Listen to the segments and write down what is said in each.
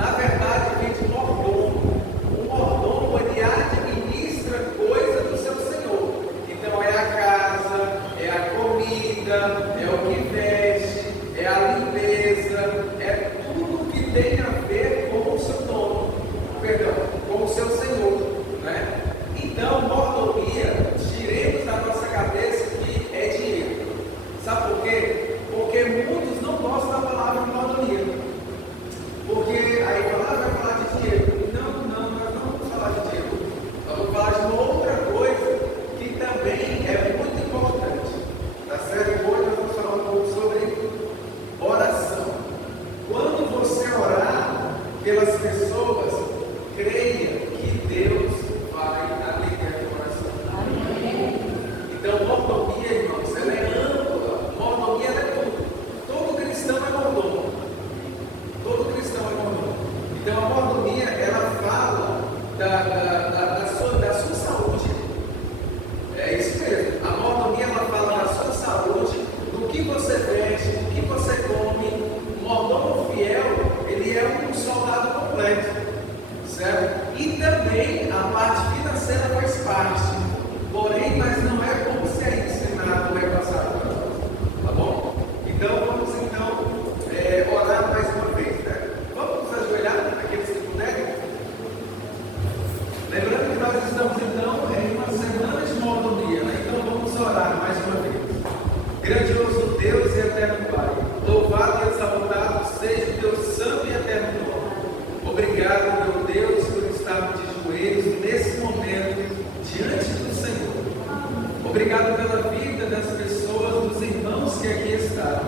Na verdade, vem de mordomo. O mordomo, ele administra coisa do seu senhor. Então, é a casa, é a comida, é o que veste, é a limpeza, é tudo que tem a ver com o seu dono, perdão, com o seu senhor, né? Então, mordomia, tiremos da nossa cabeça que é dinheiro. Sabe por quê? Porque muitos não gostam da palavra mordomia. Porque aí vai falar de dinheiro. Não, nós não vamos falar de dinheiro. Nós vamos falar de uma outra coisa que também é muito importante. Tá certo? Hoje nós vamos falar um pouco sobre oração. Quando você orar pelas pessoas, creia que Deus vai atender a oração. Então, mordomia, irmãos, ela é ampla. Mordomia é tudo. Todo cristão é mordomo. Todo cristão é mordomo. Então, a mordomia, ela fala da sua saúde. É isso mesmo. A mordomia, ela fala da sua saúde, do que você veste, do que você come. O mordomo fiel, ele é um soldado completo, certo? E também a parte financeira faz parte. Porém, mas não é como se é ensinado, é passado para nós. Tá bom? Então, vamos orar mais uma vez, né? Vamos nos ajoelhar, aqueles que puderem. Lembrando que nós estamos então em uma semana de mordomia, né? Então vamos orar mais uma vez. Grandioso Deus e eterno Pai, louvado e exaltado seja o teu santo e eterno nome. Obrigado, meu Deus, por estarmos de joelhos nesse momento diante do Senhor. Obrigado pela vida das pessoas, dos irmãos que aqui estão,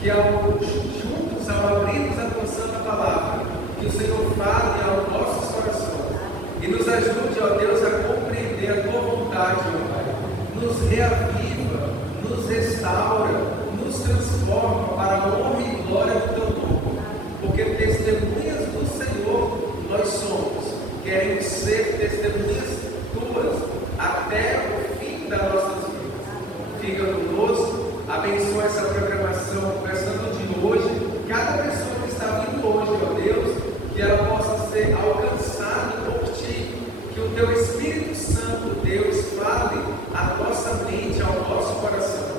que juntos, ao abrirmos a tua santa palavra, que o Senhor fale aos nossos corações e nos ajude, ó Deus, a compreender a tua vontade, ó Pai. Nos reaviva, nos restaura, nos transforma para a honra e glória do teu nome, porque testemunhas do Senhor nós somos. Queremos ser testemunhas tuas até o fim das nossas vidas. Fica conosco, abençoa essa programação, começando de hoje. Cada pessoa que está vindo hoje, ó Deus, que ela possa ser alcançada por ti, que o teu Espírito Santo, Deus, fale à nossa mente, ao nosso coração.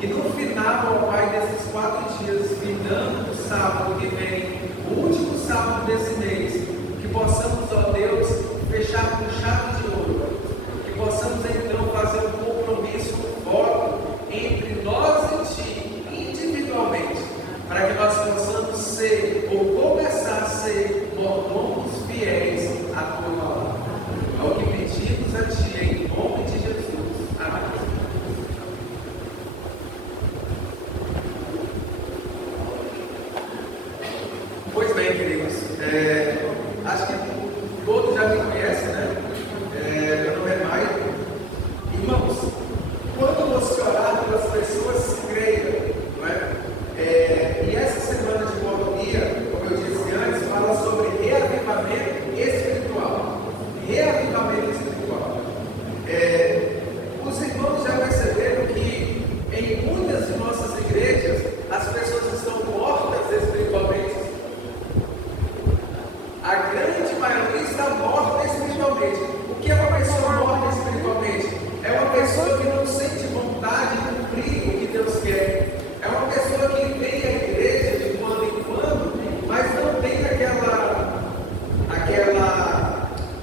E no final, ó Pai, desses 4 dias, findando o sábado que vem, o último sábado desse mês, que possamos, ó Deus, fechar com chave de ouro, que possamos então fazer um compromisso, um voto entre nós e ti, individualmente, para que nós possamos ser, ou começar a ser, mordomos fiéis à tua palavra. É o que pedimos a ti, em nome de Jesus. Amém. Pois bem, queridos, acho que todos já me conhecem, né? Meu nome é Maio. Irmãos, quando você orar pelas pessoas, creia, não é? E essa semana de mordomia, como eu disse antes, fala sobre reavivamento espiritual. Reavivamento espiritual. Os irmãos já perceberam que em muitas de nossas igrejas as pessoas estão mortas espiritualmente. A grande maioria está morta espiritualmente. O que é uma pessoa morta espiritualmente? É uma pessoa que não sente vontade de cumprir o que Deus quer. É uma pessoa que vem à igreja de quando em quando, mas não tem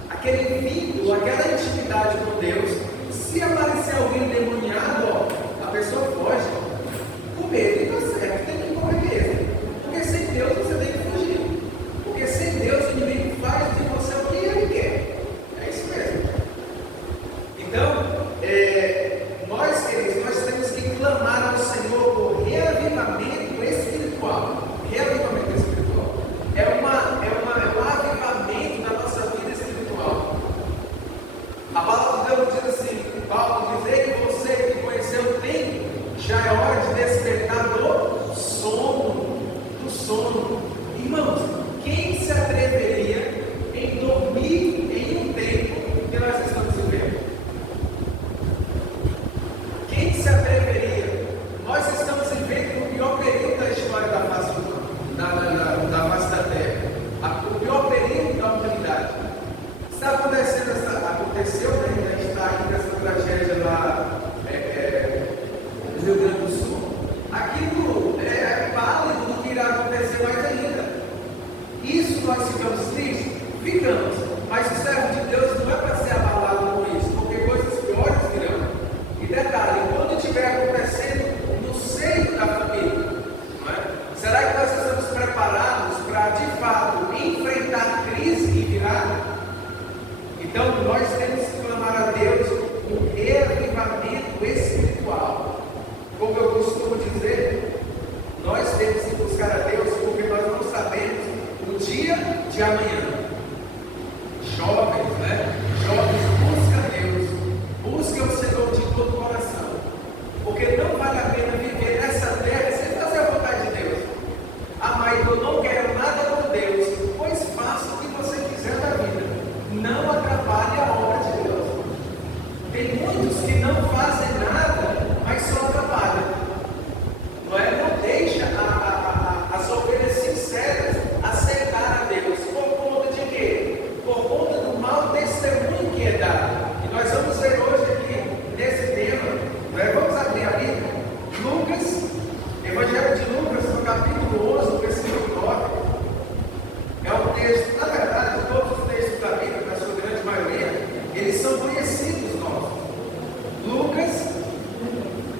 aquele vínculo, aquela intimidade com Deus. Se aparecer alguém endemoniado, a pessoa foge. Com medo, e tá certo, tem que correr mesmo. Porque sem Deus você tem que fugir. Porque sem Deus o inimigo faz de você o que ele quer. É isso mesmo. Então, nós, queridos, nós temos que clamar ao Senhor por reavivamento espiritual. Reavivamento espiritual. É um avivamento da nossa vida espiritual. A palavra de Deus diz assim, Paulo diz, ei, você que conheceu o tempo, já é hora de despertar do sono. Do sono. Irmãos, quem se atreveria em dormir em um tempo que nós estamos vivendo? Quem se atreveria? Nós estamos vivendo o pior período da história da face da Terra. O nós ficamos tristes? Ficamos. Mas o servo de Deus não é para ser abalado com isso, porque coisas piores virão. E detalhe, quando estiver acontecendo no seio da família, não é? Será que nós estamos preparados para, de fato, enfrentar crise e virada? Então, nós temos que clamar a Deus um reavivamento espiritual. Como eu costumo dizer, nós temos que buscar a Deus porque nós não sabemos o dia de amanhã. Jovens, né? Jovens, busca a Deus, busca o Senhor de todo o coração, porque não vale a pena viver nessa terra sem fazer a vontade de Deus. Ah, mas eu não quero nada com Deus, pois faça o que você quiser da vida, não atrapalhe a obra de Deus. Tem muitos que não fazem nada, mas só atrapalham. Não é? Não deixa as ovelhas sinceras aceitar a Deus. Por conta de quê? Por conta do mau testemunho que é dado. E nós vamos ver hoje aqui, nesse tema, vamos abrir a Bíblia, Lucas, Evangelho de Lucas, no capítulo 11, versículo 9. É um texto, na verdade, todos os textos da Bíblia, na sua grande maioria, eles são conhecidos nossos. Lucas,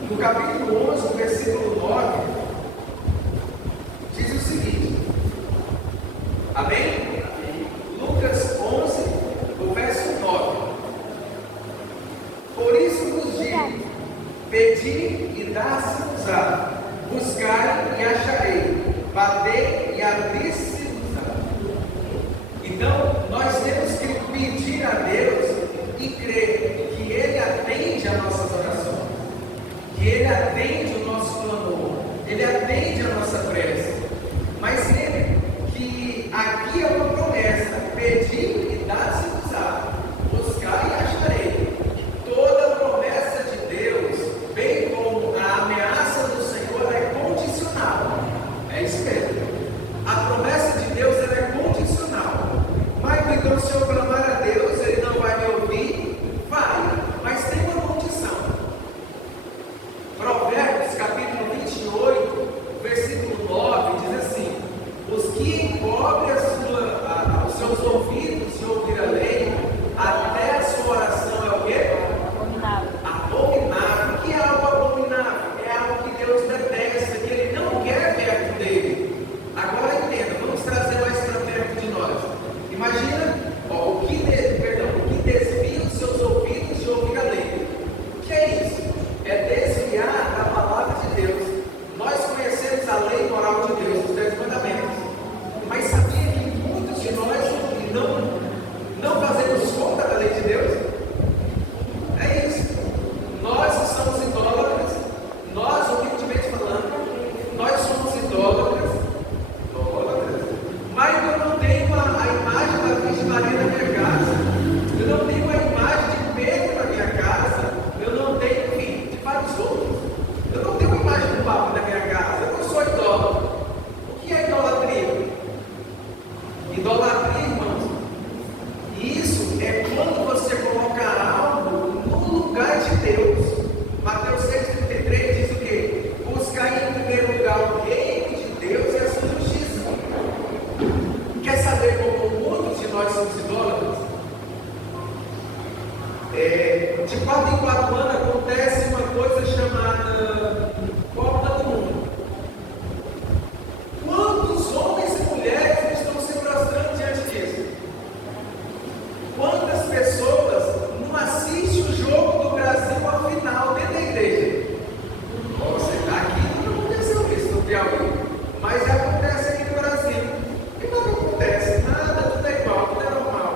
no capítulo 11, versículo 9, diz o seguinte, amém? Lucas 11, o verso 9. Por isso vos digo, pedi e dá-se-vos-á, buscai e acharei, batei e abrir-se-vos-á. Então, nós temos que pedir a Deus e crer que Ele atende as nossas orações, que Ele atende o nosso clamor, Ele atende a nossa prece. Mas lembre que aqui é uma promessa, pedir e dar-se-vos-á, buscar e acharei. Toda promessa de Deus, bem como a ameaça do Senhor, é condicional. É isso mesmo. A promessa de Deus ela é condicional. Mas então, se eu clamar a Deus, Ele não vai me ouvir? Vai, mas tem uma condição. Provérbios capítulo 28, versículo 9 diz assim: os que encobrem os seus ouvidos de ouvir a lei, até a sua oração é o quê? Abominável. Abominável. O que é algo abominável? É algo que Deus detesta, que Ele não quer perto dele. Agora entenda, vamos trazer mais para perto de nós. Imagina, o que desvia os seus ouvidos de ouvir a lei. O que é isso? É desviar da palavra de Deus. Nós conhecemos a lei moral de Deus, os 10 mandamentos. Mas sabia que muitos de nós não fazemos conta da lei de Deus? É isso. Nós somos idólatras. Nós, humildemente falando, nós somos idólatras. Mas eu não tenho a imagem da Virgem Maria na minha casa. Eu não tenho a imagem de Pedro na minha casa. Eu não tenho, enfim, de vários outros. Eu não tenho a imagem do Papa na minha casa. Eu não sou idólatra. O que é idolatria? Idolatria, irmãos, isso é quando você coloca algo no lugar de Deus. Mateus 6,33 diz o quê? Buscar em primeiro lugar o reino de Deus e a sua justiça. Quer saber como muitos de nós somos idólatras? De 4 em 4 anos acontece uma coisa chamada Copa do Mundo. Quantos homens e mulheres estão se prostrando diante disso? Quantas pessoas não assistem o jogo do Brasil ao final dentro da igreja? Você está aqui, não aconteceu isso no Piauí, mas acontece aqui no Brasil. E não acontece nada, tudo é igual, tudo é normal.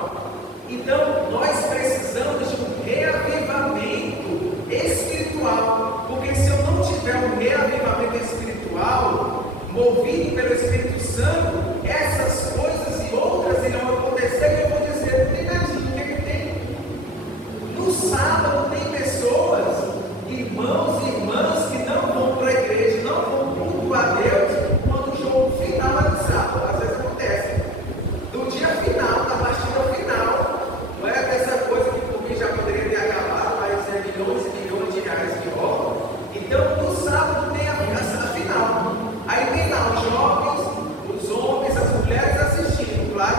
Então, nós precisamos de um reavivamento espiritual, porque se eu não tiver um reavivamento espiritual, movido pelo Espírito Santo, essas coisas e outras irão acontecer e eu vou dizer, não tem nadinho, o que é que tem? No sábado tem pessoas, irmãos e irmãs, que não vão para a igreja, não vão cultuar a Deus, quando o jogo final é no sábado, às vezes acontece. No dia final, da partida final, não é essa coisa que por mim já poderia ter acabado, mas é milhões e milhões de reais que rolam. Então, no sábado tem a final. Aí tem lá os jovens, os homens, as mulheres assistindo. Claro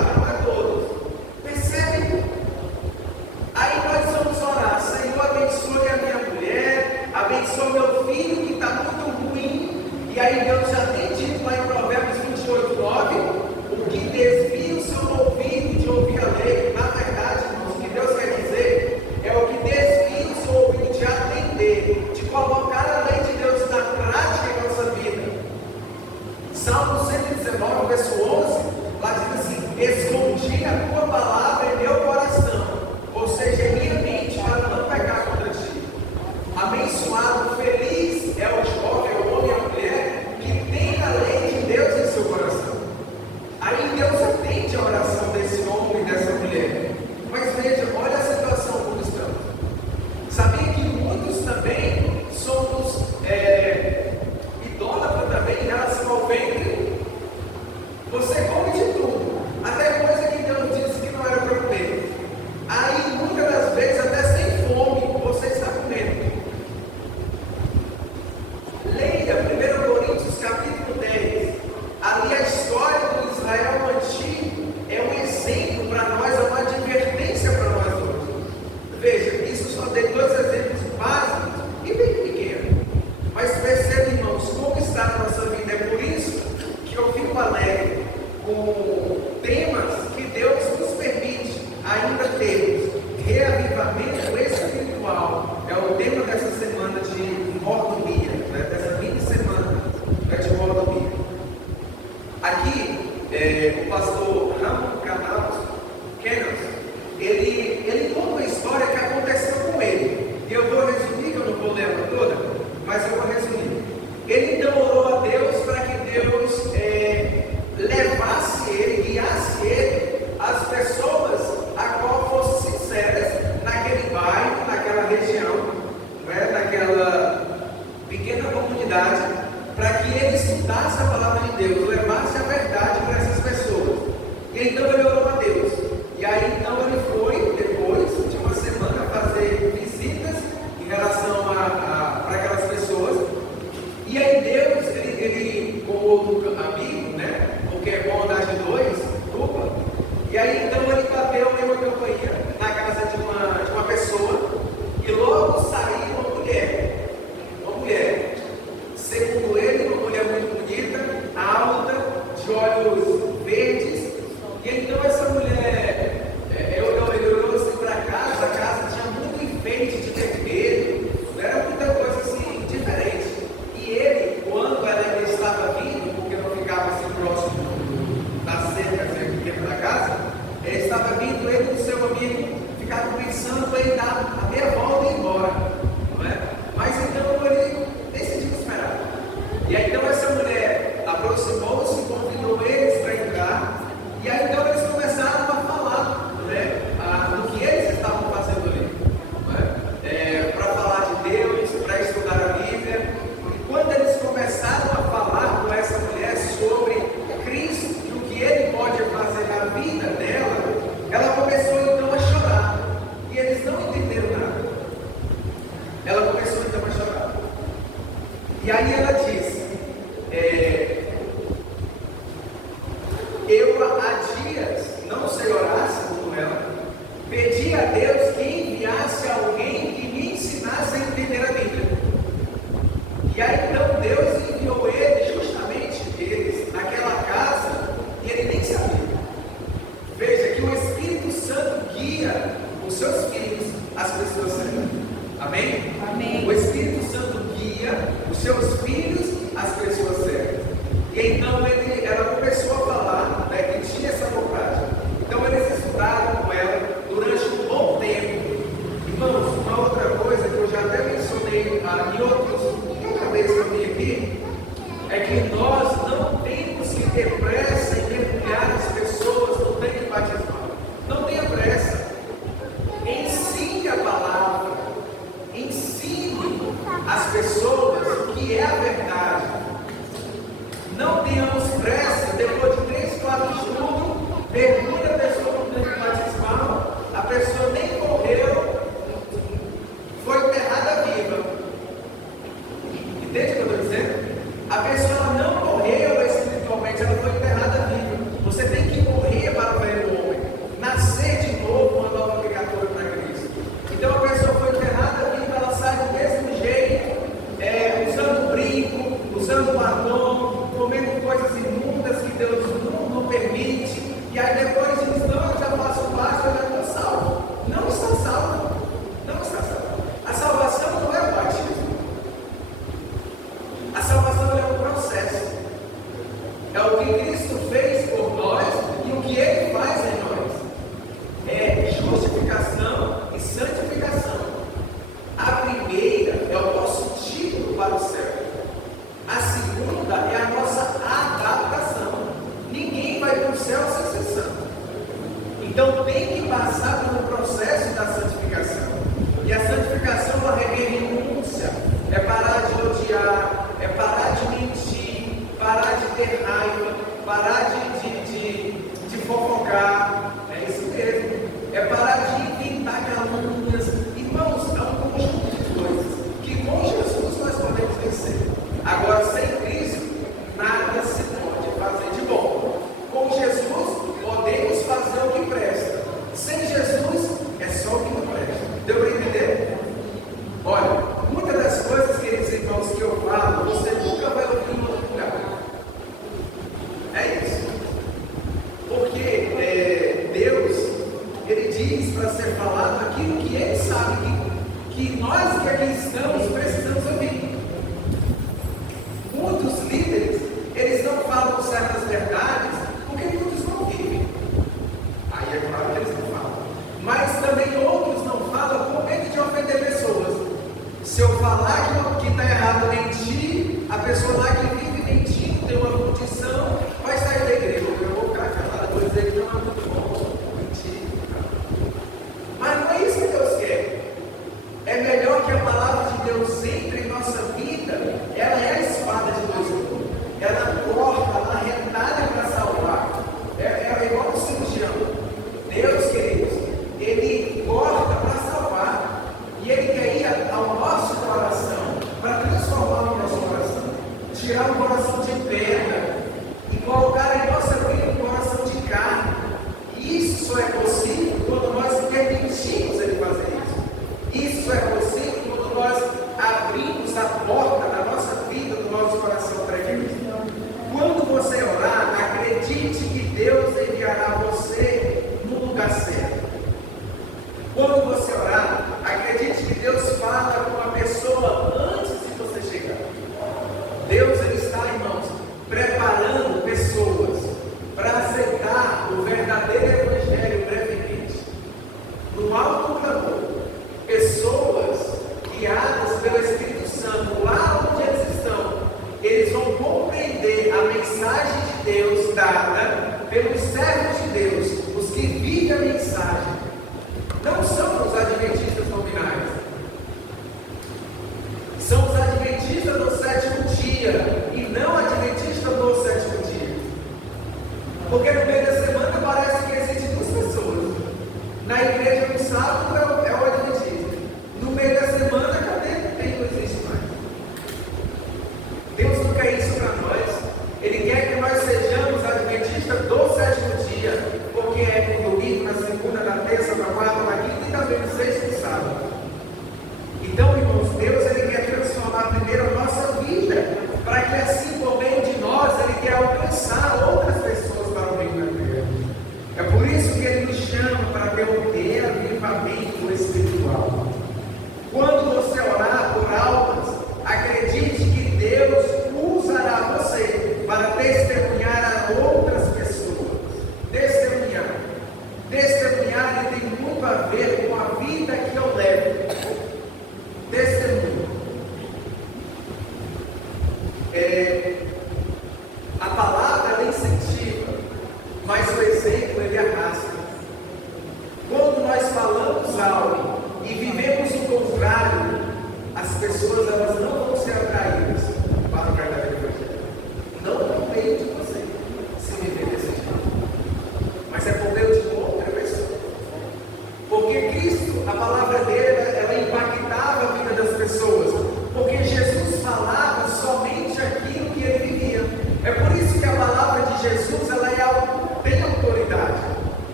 verso 11, lá diz assim: escondi a tua palavra em meu coração, ou seja, em minha mente, para não pecar contra ti. Abençoado, feliz é o jovem, o homem e a mulher que tem a lei de Deus em seu coração. Aí Deus atende a oração desse homem e dessa mulher. Mas veja, olha a situação como estamos. Sabia que muitos também somos idólatras também em relação ao ventre? Você come de tudo, até coisa que Deus disse que não era para comer. Aí muitas das vezes, até sem fome, você está comendo. Leia 1 Coríntios capítulo 10. Ali a história do Israel antigo é um exemplo para nós, é uma advertência para nós hoje. Veja, isso só dei dois exemplos básicos e bem pequenos. Mas perceba, irmãos, como está a nossa vida. É por isso que eu fico alegre com temas que Deus nos permite ainda termos. Reavivamento espiritual é o tema dessa semana de mordomia, né? Dessa mini semana, né, de mordomia. Aqui, o pastor Ramon Canals, ele conta uma história que aconteceu com ele. E eu vou resumir, que eu não vou ler ela toda, mas eu vou resumir. Ele então orou a Deus para que Deus levasse ele, guiasse ele, as pessoas a qual fossem sinceras naquele bairro, naquela região, né, naquela pequena comunidade, para que ele estudasse a palavra de Deus, levasse a verdade para essas pessoas. E então ele orou a Deus. E aí então ele foi, depois de uma semana, fazer visitas em relação para aquelas pessoas. E aí Deus, ele com outro amigo, né? Porque é bom andar de dois, dupla. E aí então ele bateu em uma campainha na casa de uma pessoa. E logo saiu uma mulher. Uma mulher. Segundo ele, uma mulher muito bonita, alta, de olhos verdes. E então essa mulher, ele olhou assim para a casa tinha muito enfeite de vermelho, não era muita coisa assim diferente. E ele, quando ela estava vindo, porque não ficava assim próximo da cerca dentro da casa, ele estava vindo, ele e o seu amigo ficaram pensando em dar a meia volta e ir embora, não é? Mas então ele decidiu esperar. E aí então essa mulher aproximou-se, convidou eles para entrar. E aí então eles começaram a falar, né, do que eles estavam fazendo ali, né, para falar de Deus, para estudar a Bíblia. E quando eles começaram a falar com essa mulher sobre Cristo e o que Ele pode fazer na vida dela, ela começou então a chorar. E eles não entenderam nada. Ela começou então a chorar. E aí ela disse: eu há dias, não sei orar, segundo ela, pedi a Deus que enviasse alguém que me ensinasse a entender a Bíblia. E aí então Deus enviou eles naquela casa, e ele nem sabia. Veja que o Espírito Santo guia os seus filhos às pessoas certas. Amém? Amém. O Espírito Santo guia os seus filhos às pessoas certas. E então ela começou a falar, né, que vai para o céu sem ser santo. Então tem que passar pelo processo da santificação. E a santificação ela requer renúncia. É parar de odiar, é parar de mentir, parar de ter raiva, parar de fofocar. É isso mesmo. É parar de inventar calúnias. Irmãos, há um conjunto de coisas que com Jesus nós podemos vencer. Agora, sem Cristo, nada se pode fazer de bom. Com Jesus, podemos fazer o que presta. Sem Jesus, é só o que não presta. Deu para entender? Olha, muitas das coisas, queridos irmãos, que eu falo, você nunca vai ouvir em outro lugar. É isso. Porque Deus, Ele diz para ser falado aquilo que Ele sabe que nós que aqui estamos precisamos ouvir. Muitos líderes, eles não falam certas verdades porque muitos não vivem. Aí é claro que eles não falam. Mas também outros não falam com medo de ofender pessoas. Se eu falar que está errado mentir, a pessoa lá que vive mentindo tem uma condição, vai sair da igreja. Eu vou ficar calado, vou dizer que não é muito bom mentir. Mas não é isso que Deus quer. É melhor que a palavra de Deus entre em nossa vida. Ela é a espada de dois gumes. Ela corta, ela retalha para salvar. É igual um cirurgião. Deus, queridos, Ele corta para salvar. E Ele quer ir ao nosso coração para transformar o nosso coração. Tirar o coração de pedra e colocar em nossa vida um coração de carne. Isso só é possível quando nós permitimos Ele fazer isso. Isso só é possível quando nós abrimos a porta da nossa vida, do nosso coração para Cristo. Quando você orar, acredite que Deus enviará você no lugar certo. Quando você orar, acredite que Deus fala com a pessoa antes de você chegar. Deus ele está, irmãos, preparando pessoas para aceitar o verdadeiro Evangelho brevemente. No alto clamor, pessoas guiadas pelo Espírito Santo, lá onde eles estão, eles vão compreender a mensagem de Deus dada pelos servos de Deus, os que vivem a mensagem. Não são os adventistas nominais, são os adventistas do sétimo dia e não adventistas do sétimo dia. Porque no meio da semana parece que existem duas pessoas. Na igreja no sábado é o adventista. No meio da semana, cadê? Não existe mais. Deus não quer isso para nós. Ele quer que nós sejamos adventistas do sétimo dia, porque é no domingo, na segunda, na terça, na quarta, na quinta e também no sexto e sábado. Então, irmãos, Deus ele quer transformar primeiro a nossa vida, para que assim por meio de nós Ele quer alcançar outras pessoas para o reino da igreja. É por isso que Ele nos chama para ter o avivamento,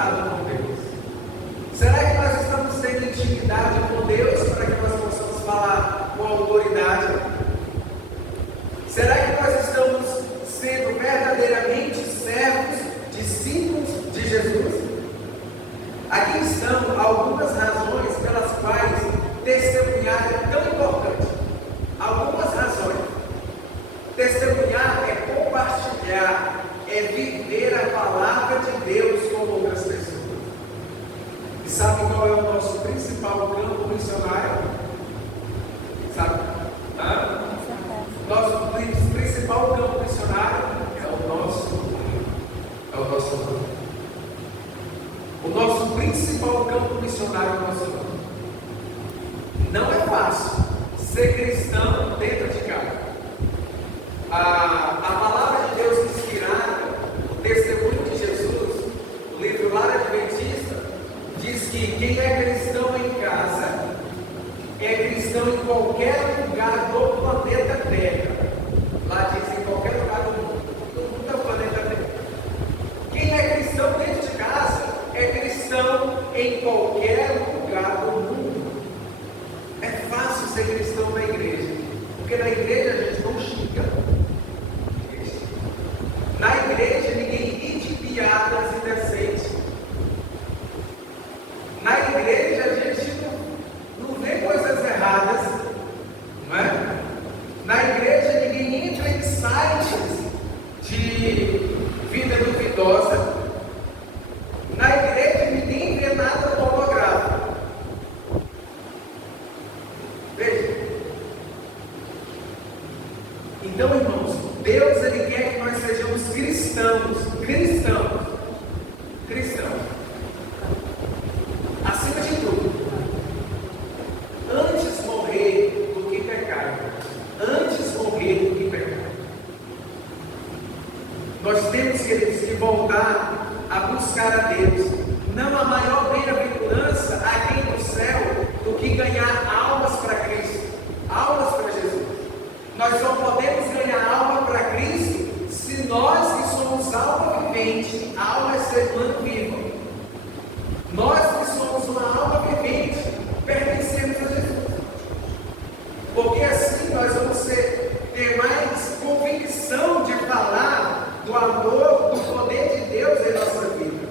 cuidado com Deus? Será que nós estamos tendo intimidade com Deus para que nós possamos falar com autoridade? Será que nós estamos sendo verdadeiramente servos, discípulos de Jesus? Aqui estão algumas razões pelas quais testemunhar é tão importante. Algumas razões. Testemunhar é compartilhar, é viver a palavra de Deus com outras pessoas. E sabe qual é o nosso principal campo missionário? Sabe? Nosso principal campo missionário é o nosso lar. É o nosso lar. O nosso principal campo missionário é o nosso lar. Não é fácil ser cristão dentro de casa. A palavra de Deus inspirada, o testemunho de Jesus, o livro Lar Adventista, diz que quem é cristão em casa é cristão em qualquer lugar do planeta Terra. Lá diz em qualquer lugar do mundo. Todo mundo é o planeta Terra. Quem é cristão dentro de casa é cristão em qualquer lugar do mundo. É fácil ser cristão na igreja, porque na igreja a gente não xinga. Na igreja ninguém ri de piadas indecentes. Na igreja a gente não vê coisas erradas, não é? Na igreja ninguém entra em sites de vida duvidosa. Na igreja ninguém vê nada pornográfico. Veja. Então, irmãos, Deus ele quer que nós sejamos cristãos. Acima de tudo, antes morrer do que pecar. Nós temos, queridos, que voltar a buscar a Deus. Não há maior bem-aventurança aqui no céu do que ganhar almas para Cristo, almas para Jesus. Nós só podemos ganhar alma para Cristo se nós que somos alma vivente, alma é ser humano vivo. Nós que somos uma alma vivente, pertencemos a Jesus. Porque assim nós vamos ter mais convicção de falar do amor, do poder de Deus em nossa vida.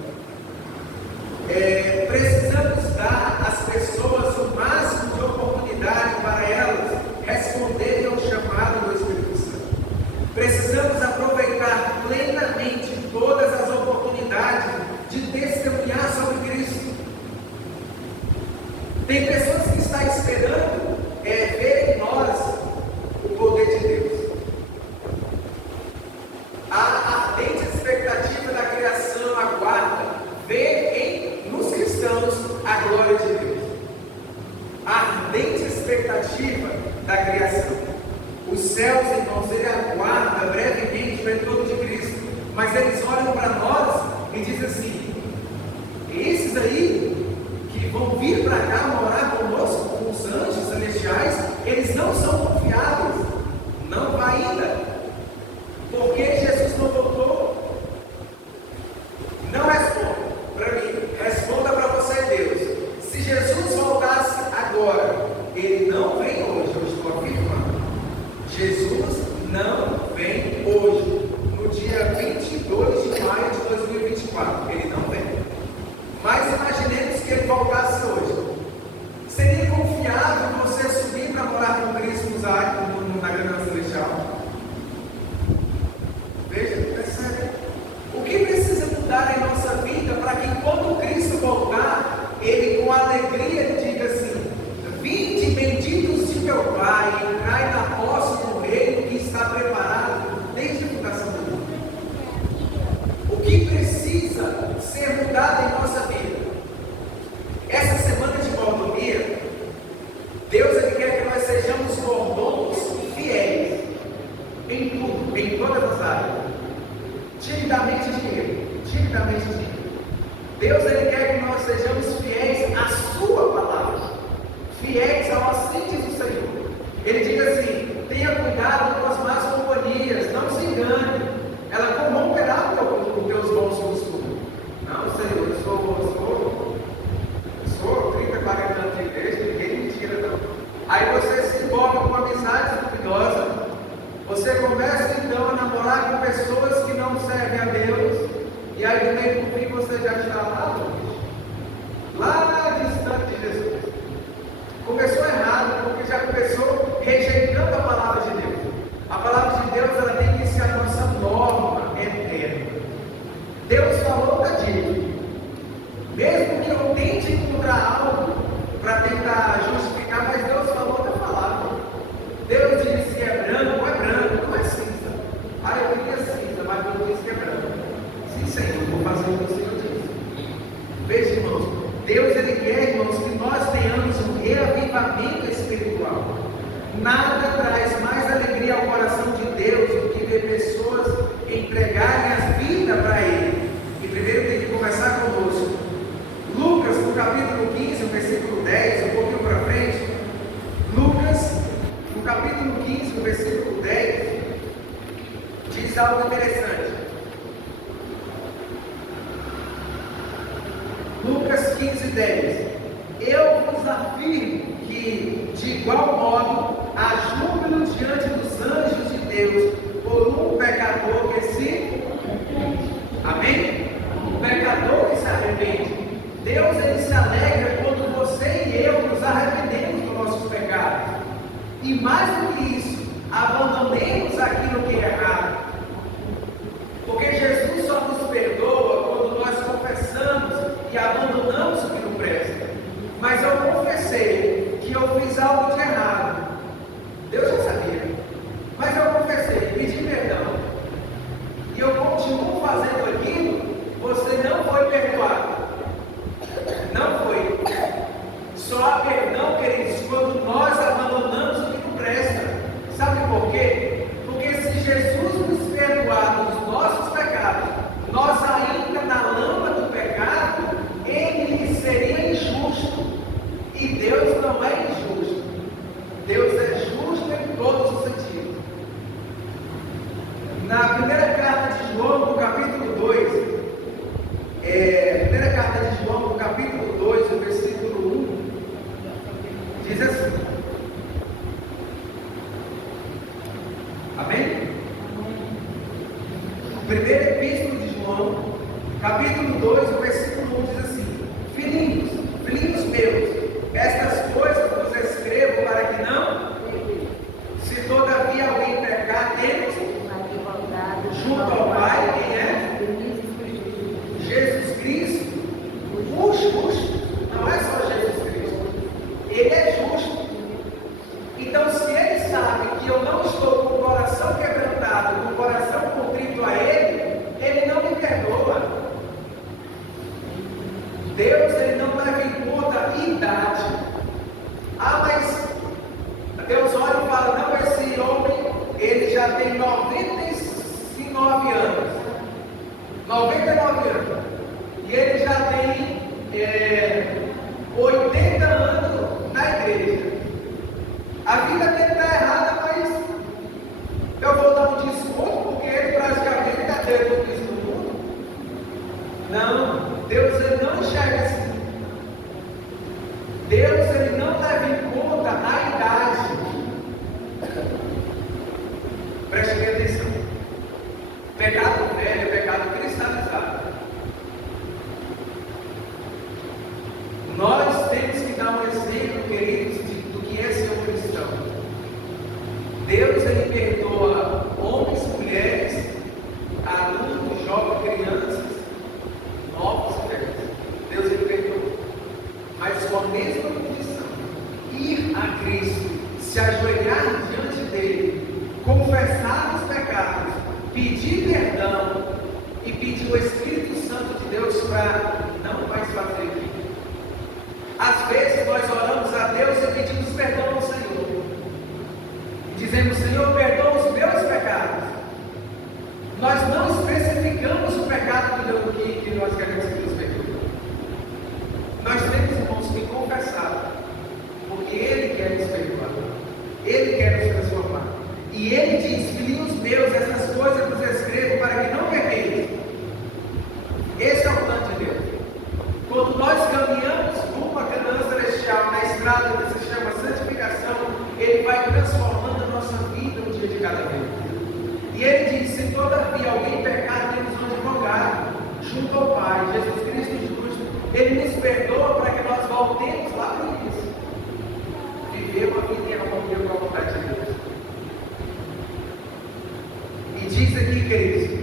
Precisamos dar às pessoas o máximo de oportunidade para elas responderem ao chamado do Espírito Santo. Precisamos aproveitar plenamente todas as oportunidades de testemunhar sobre Cristo. Tem pessoas que estão esperando ver em nós o poder de Deus. A ardente expectativa da criação aguarda ver nos cristãos a glória de Deus. A ardente expectativa da criação. Os céus, irmãos, ele aguarda brevemente o retorno de Cristo. Mas eles olham para nós e dizem assim: esses aí que vão vir para cá morar conosco, com os anjos celestiais, eles não são confiáveis. Não vai ainda. Porque Jesus não voltou. Não responda para mim, responda para você, Deus. Se Jesus voltasse agora, ele não vem hoje, eu estou afirmando. Jesus não vem hoje, no dia 22 de maio de 2024. Ele não vem. Mas imaginemos que ele voltasse hoje. Seria confiável você subir para morar com Cristo na grana celestial? Veja, percebe? O que precisa mudar em nossa vida para que quando Cristo voltar, ele com alegria diga assim: vinde benditos de meu Pai, entrai na posse do reino que está preparado desde a fundação do mundo. O que precisa ser mudado em nossa vida? Essa semana de mordomia, Deus ele quer que nós sejamos mordomos fiéis em tudo, em todas as áreas. Timidamente dinheiro. Deus ele quer que nós sejamos fiéis à sua palavra, fiéis ao assentos do Senhor. Ele diz assim: tenha cuidado com as más companhias, não se engane, ela corromperá os teus bons costumes. Não, Senhor, eu sou está lá longe, lá distante de Jesus. Começou errado, porque já começou rejeitando a palavra de Deus. A palavra de Deus, ela tem que ser a nossa norma eterna. Deus falou, está dito. Mesmo que eu tente encontrar algo para tentar justificar, mas Deus falou, está falado. Deus disse que é branco, não é cinza. Ah, eu queria cinza, mas Deus disse que é branco. Sim, Senhor, vou fazer o que o Senhor disse. Veja, irmãos, Deus, Ele quer, irmãos, que nós tenhamos um reavivamento espiritual. Nada traz mais alegria ao coração de Deus do que ver pessoas entregarem a vida para Ele. E primeiro tem que começar conosco. Lucas, no capítulo 15, versículo 10, um pouquinho para frente. Lucas, no capítulo 15, no versículo 10, diz algo interessante. Lucas 15, 10. Eu vos afirmo que, de igual modo, há júbilo diante dos anjos de Deus por um pecador que se arrepende. Amém? Um pecador que se arrepende. Deus, Ele se alegra quando você e eu nos arrependemos dos nossos pecados. E mais do que isso, abandonemos aquilo que é errado. Porque Jesus só nos perdoa quando nós confessamos e abandonamos o que não presta. Mas eu confessei que eu fiz algo de errado. Deus já sabia. Mas eu confessei, pedi perdão. E eu continuo fazendo aquilo, você não foi perdoado. Não foi. Só há perdão, queridos, quando nós abandonamos o que não presta. Sabe por quê? Porque se Jesus nos perdoar dos nossos pecados, nós ainda na lama do pecado, Ele seria injusto. E Deus não é injusto. Deus é justo em todos os sentidos. Na primeira carta de João, no capítulo 2, primeira carta de João, no capítulo 2, no versículo 1, diz assim. Amém? Primeira epístola de João, capítulo 2, no versículo 1, diz assim: filhinhos meus, estas coisas vos escrevo para que não, se todavia alguém pecar, temos junto ao Pai, quem é? Jesus Cristo, o justo. Não é só Jesus Cristo, Ele é justo. Então, se Ele sabe que eu não estou com o coração quebrantado, com o coração contrito a Ele, Ele não me perdoa. Deus, Ele não leva em conta a idade. Ah, mas Deus olha e fala, não, esse homem, ele já tem 99 anos. 99 anos. E ele já tem 80 anos na igreja. A vida dele está errada, mas eu vou dar um desconto, porque ele praticamente está dentro do Cristo do mundo. Não, Deus, Ele não enxerga assim. Deus, Ele não leva em conta a idade. Preste bem atenção. Pecado velho é pecado cristalizado. Nós temos que dar um exemplo, queridos, do que é ser um cristão. Deus, Ele perdoa homens, mulheres, adultos, jovens, crianças, novos e velhos. Deus, Ele perdoa. Mas com a mesma condição, ir a Cristo, se ajoelhar diante dEle, confessar os pecados, pedir perdão e pedir o Espírito Santo de Deus para não mais fazer aquilo. Às vezes nós oramos a Deus e pedimos perdão ao Senhor. E dizemos, Senhor, perdoa os meus pecados. Nós não especificamos o pecado que nós queremos que Deus perdoe. Nós temos, irmãos, que confessar, porque Ele quer nos perdoar. Ele quer nos transformar. E Ele diz, filhinhos meus, essas coisas vos escrevo Ele nos perdoa para que nós voltemos lá para o início. Viver uma vida em harmonia com a vontade de Deus. E diz aqui, queridos,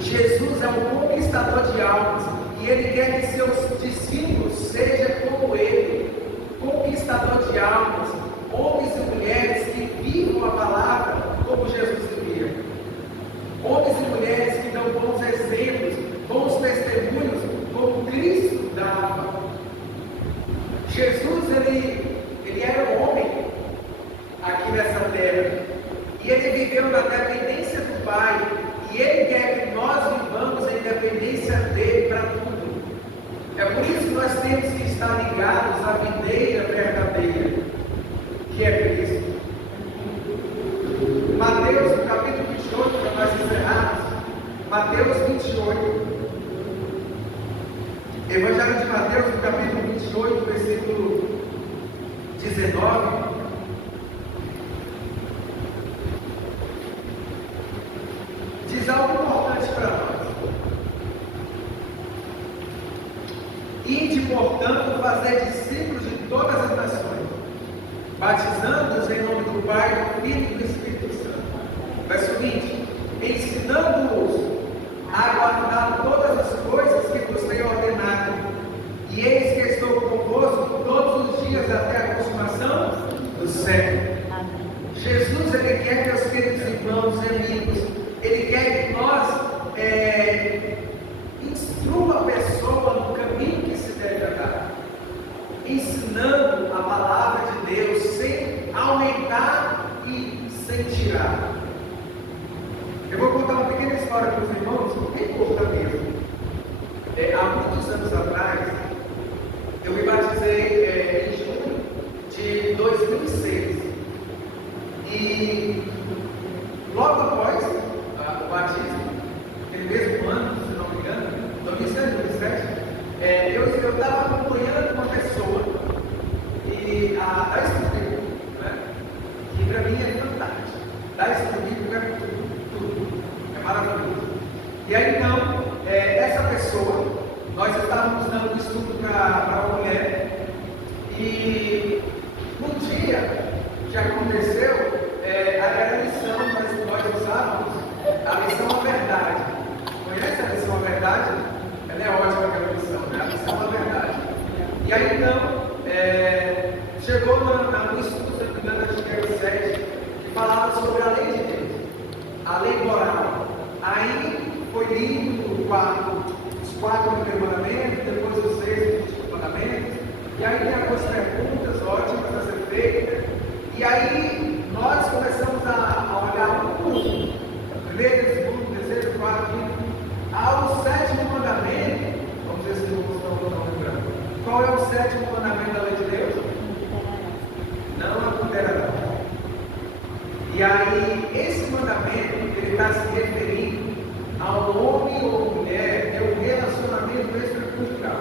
Jesus é um conquistador de almas e Ele quer que seus discípulos sejam como Ele, conquistador de almas, homens e mulheres que vivam a palavra como Jesus vivia, homens e mulheres que dão bons exemplos, bons testemunhos, como Cristo dava. Jesus, ele era um homem aqui nessa terra e Ele viveu na dependência do Pai. E Ele quer que nós vivamos em dependência dEle para tudo. É por isso que nós temos que estar ligados à videira verdadeira, que é Cristo. Mateus, no capítulo 28, para nós encerrarmos, Mateus 28, Evangelho de Mateus, no capítulo 28, versículo 19, diz algo importante para nós. Ide, portanto, fazer discípulos de todas as nações, batizando-os em nome do Pai, do Filho e do Espírito Santo. Verso 20: ensinando-os a guardar todas as coisas que vos tenho ordenado, e eis que estou convosco todos os dias até a consumação do século. Jesus, Ele quer, meus queridos irmãos e amigos, Ele quer que nós instrua a pessoa no caminho que se deve andar, ensinando a palavra de Deus sem aumentar e sem tirar. Eu vou contar uma pequena história para os irmãos, bem curta mesmo. Há muitos anos atrás, eu me batizei em junho de 2006. E logo após o batismo, aquele mesmo ano, se não me engano, 2007, 2007, eu estava acompanhando uma pessoa, e a Escritura, né, que para mim é fantástico. A Escritura é tudo, é maravilhoso. E aí então, essa pessoa, nós estávamos dando estudo para uma mulher, e no dia que aconteceu, era a lição, nós usávamos a lição A Verdade. Conhece a lição A Verdade? Ela é ótima, aquela lição, né? A lição A Verdade. E aí então, chegou no estudo, se não me engano, acho que era o 7, que falava sobre a lei de Deus, a lei moral. Aí foi lido os 4 primeiros mandamentos, depois os 6 últimos mandamentos, e aí tem algumas perguntas ótimas a ser feitas, e aí nós começamos a olhar um por um, primeiro, segundo, terceiro, quarto, quinto, ao 7º mandamento. Vamos ver se eu estou lembrando. Qual é o 7º mandamento da lei de Deus? Não adulterarás. E aí, esse mandamento, ele está se referindo ao homem ou mulher, é um relacionamento extraconjugal.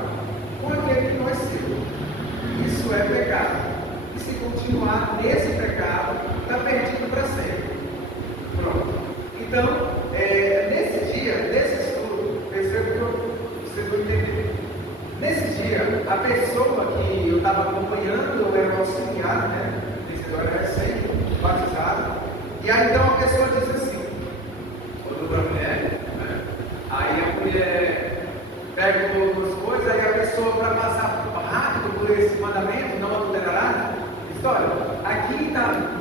Com aquele que nós temos. Isso é pecado. E se continuar nesse pecado, está perdido para sempre. Pronto. Então, nesse dia, nesse estudo, percebo que você vai entender. Nesse dia, a pessoa que eu estava acompanhando, eu era auxiliar, né? Esse agora é recente, batizado. E aí então a pessoa diz assim, olhou para a mulher, né? Aí a mulher pega duas coisas, aí a pessoa, para passar rápido por esse mandamento, não adulterará. Olha, aqui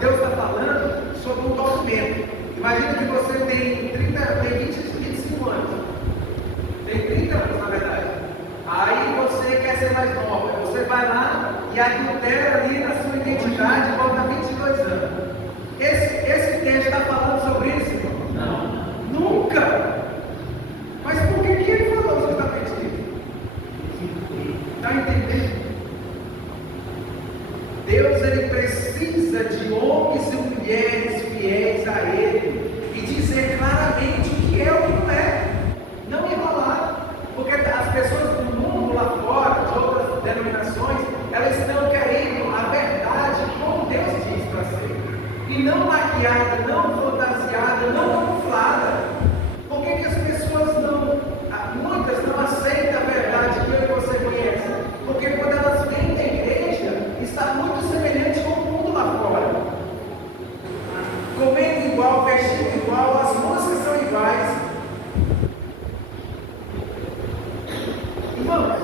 Deus está falando sobre um documento. Imagina que você tem 25 anos. Tem 30 anos, na verdade. Aí você quer ser mais nova. Você vai lá e adultera ali na sua identidade e volta 22 anos. Esse texto está falando sobre isso, irmão? Não. Nunca. Mas por que ele falou justamente isso? Está entendendo? Deus, Ele precisa de homens e mulheres fiéis a Ele e dizer claramente o que é ou não é. Não enrolar. Porque as pessoas do mundo lá fora, de outras denominações, elas estão querendo a verdade como Deus diz para ser. Irmãos,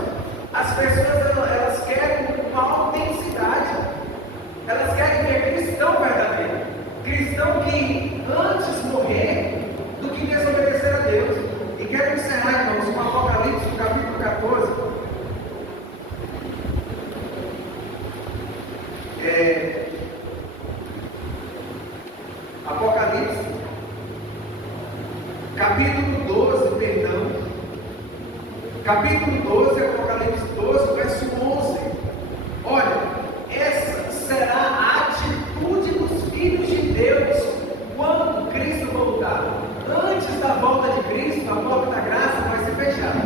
as pessoas elas querem uma autenticidade, elas querem ver cristão verdadeiro, cristão que antes morrer do que desobedecer a Deus. E quero encerrar, irmãos, com Apocalipse, no capítulo 14. Apocalipse, capítulo 12, perdão. Capítulo 12, Apocalipse 12, verso 11. Olha, essa será a atitude dos filhos de Deus quando Cristo voltar. Antes da volta de Cristo, a porta da graça vai ser fechada.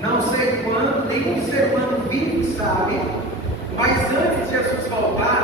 Não sei quando, nenhum ser humano vivo sabe, mas antes de Jesus voltar,